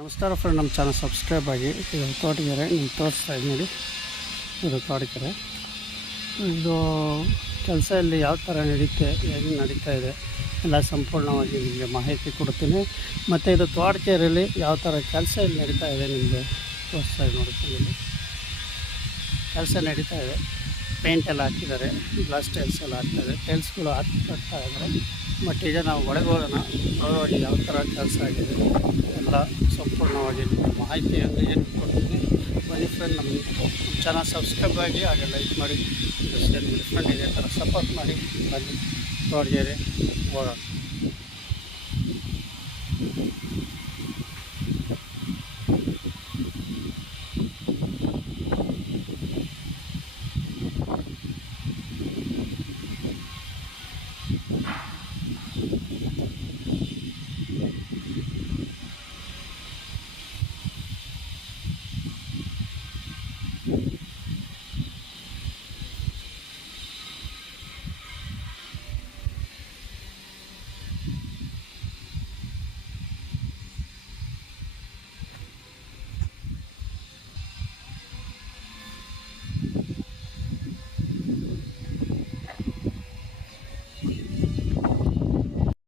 ನಮಸ್ಕಾರ ಫ್ರೆಂಡ್ ನಮ್ಮ channel subscribe ಆಗಿ ಇದು ತೋಟಗೆರೆ ನಿಮ್ಮ ತೋರಿಸ್ತಾ ಇದ್ದೀನಿ. ಇದು ತೋಟಗೆರೆ ಇದು ಕೆಲಸ ಇಲ್ಲಿ ಯಾವ ಥರ ನಡೀತೆ ಹೇಗೆ ನಡೀತಾ ಇದೆ, ಎಲ್ಲ ಸಂಪೂರ್ಣವಾಗಿ ನಿಮಗೆ ಮಾಹಿತಿ ಕೊಡ್ತೀನಿ. ಮತ್ತು ಇದು ತೋಟಗೆರೆಯಲ್ಲಿ ಯಾವ ಥರ ಕೆಲಸ ಇಲ್ಲಿ ನಡೀತಾ ಇದೆ ನಿಮಗೆ ತೋರಿಸ್ತಾ ಇದೆ ನೋಡ್ತೀನಿ ಇಲ್ಲಿ. ಕೆಲಸ ನಡೀತಾ ಇದೆ. ಪೇಂಟ್ ಎಲ್ಲ ಹಾಕಿದ್ದಾರೆ ಗ್ಲಾಸ್ ಟೈಲ್ಸ್ ಎಲ್ಲ ಹಾಕ್ತಾರೆ. ಟೈಲ್ಸ್ಗಳು ಹಾಕಿ ಕಟ್ತಾ ಇದ್ದಾರೆ. ಬಟ್ ಈಗ ನಾವು ಒಳಗೆ ಹೋಗೋಣ. ನೋಡೋಣ ಯಾವ ಥರ ಕೆಲಸ ಆಗಿದೆ. ಎಲ್ಲ ಮಾಹಿತಿ ಅಂದರೆ ಏನು ಕೊಡ್ತೀನಿ ಬನ್ನಿ ಫ್ರೆಂಡ್ ನಮ್ಮ ಚಾನಲ್ ಸಬ್ಸ್ಕ್ರೈಬ್ ಆಗಿ ಹಾಗೆ ಲೈಕ್ ಮಾಡಿ ಶೇರ್ ಮಾಡಿ ಫ್ರೆಂಡ್ ಇದೇ ಥರ ಸಪೋರ್ಟ್ ಮಾಡಿ ಬನ್ನಿ ನೋಡಿದರೆ ಹೋಗೋಣ